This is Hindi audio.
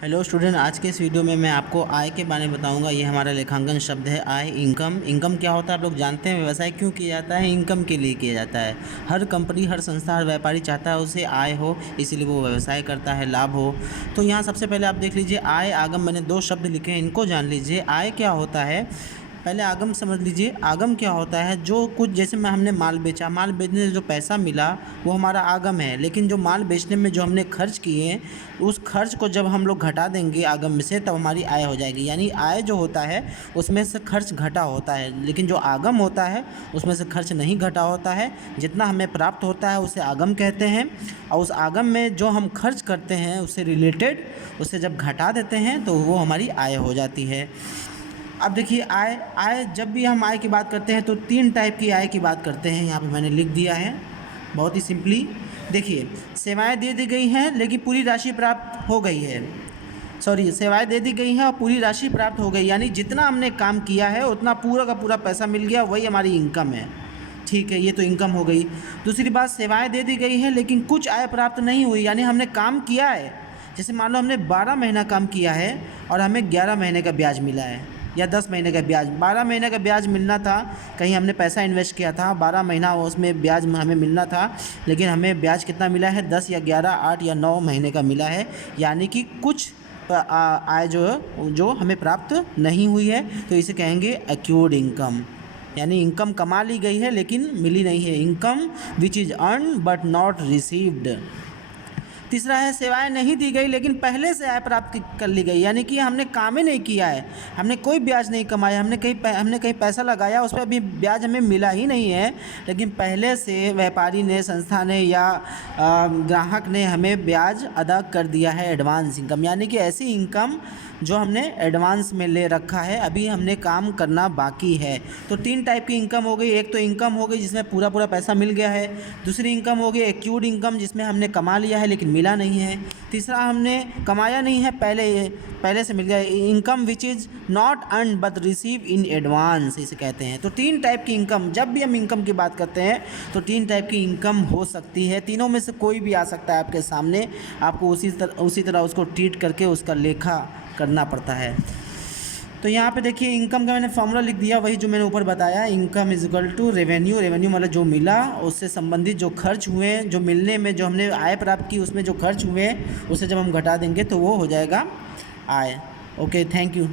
हेलो स्टूडेंट, आज के इस वीडियो में मैं आपको आय के बारे में बताऊंगा। ये हमारा लेखांकन शब्द है आय, इनकम। इनकम क्या होता है आप लोग जानते हैं। व्यवसाय क्यों किया जाता है? इनकम के लिए किया जाता है। हर कंपनी, हर संस्था, हर व्यापारी चाहता है उसे आय हो, इसीलिए वो व्यवसाय करता है, लाभ हो। तो यहाँ सबसे पहले आप देख लीजिए आय, आगम। मैंने दो शब्द लिखे हैं, इनको जान लीजिए। आय क्या होता है, पहले आगम समझ लीजिए। आगम क्या होता है? जो कुछ, जैसे में हमने माल बेचा, माल बेचने से जो पैसा मिला वो हमारा आगम है। लेकिन जो माल बेचने में जो हमने खर्च किए, उस खर्च को जब हम लोग घटा देंगे आगम में से, तब हमारी आय हो जाएगी। यानी आय जो होता है उसमें से खर्च घटा होता है, लेकिन जो आगम होता है उसमें से खर्च नहीं घटा होता है। जितना हमें प्राप्त होता है उसे आगम कहते हैं, और उस आगम में जो हम खर्च करते हैं उससे रिलेटेड, उसे जब घटा देते हैं तो वो हमारी आय हो जाती है। अब देखिए आय जब भी हम आय की बात करते हैं तो तीन टाइप की आय की बात करते हैं। यहाँ पे मैंने लिख दिया है बहुत ही सिंपली। देखिए, सेवाएं दे दी गई हैं लेकिन पूरी राशि प्राप्त हो गई है। सॉरी, सेवाएं दे दी गई हैं और पूरी राशि प्राप्त हो गई, यानी जितना हमने काम किया है उतना पूरा का पूरा पैसा मिल गया, वही हमारी इनकम है। ठीक है, ये तो इनकम हो गई। दूसरी बात, सेवाएं दे दी गई हैं लेकिन कुछ आय प्राप्त नहीं हुई, यानी हमने काम किया है। जैसे मान लो हमने 12 महीना काम किया है और हमें 11 महीने का ब्याज मिला है, या 10 महीने का ब्याज। 12 महीने का ब्याज मिलना था, कहीं हमने पैसा इन्वेस्ट किया था, 12 महीना उसमें ब्याज हमें मिलना था, लेकिन हमें ब्याज कितना मिला है? 10 या 11, 8 या 9 महीने का मिला है। यानी कि कुछ आय जो हमें प्राप्त नहीं हुई है, तो इसे कहेंगे एक्यूर्ड इनकम। यानी इनकम कमा ली गई है लेकिन मिली नहीं है। Income which is earn but not received. तीसरा है, सेवाएं नहीं दी गई लेकिन पहले से आय प्राप्त कर ली गई, यानी कि हमने काम ही नहीं किया है, हमने कोई ब्याज नहीं कमाया, हमने कहीं पैसा लगाया, उस पर अभी ब्याज हमें मिला ही नहीं है, लेकिन पहले से व्यापारी ने, संस्था ने या ग्राहक ने हमें ब्याज अदा कर दिया है, एडवांस इनकम। यानी कि ऐसी इनकम जो हमने एडवांस में ले रखा है, अभी हमने काम करना बाकी है। तो तीन टाइप की इनकम हो गई। एक तो इनकम हो गई जिसमें पूरा पूरा पैसा मिल गया है। दूसरी इनकम हो गई एक्यूर्ड इनकम, जिसमें हमने कमा लिया है लेकिन मिला नहीं है। तीसरा, हमने कमाया नहीं है, पहले से मिल गया। Income which is not earn but receive in advance, इसे कहते हैं। तो तीन टाइप की इनकम, जब भी हम इनकम की बात करते हैं तो तीन टाइप की इनकम हो सकती है। तीनों में से कोई भी आ सकता है आपके सामने, आपको उसी तरह उसको ट्रीट करके उसका लेखा करना पड़ता है। तो यहाँ पे देखिए, इनकम का मैंने फॉर्मूला लिख दिया, वही जो मैंने ऊपर बताया। Income is equal to revenue. Revenue मतलब जो मिला, उससे संबंधित जो खर्च हुए, जो मिलने में जो हमने आय प्राप्त की उसमें जो खर्च हुए, उसे जब हम घटा देंगे तो वो हो जाएगा आय। Okay, thank you.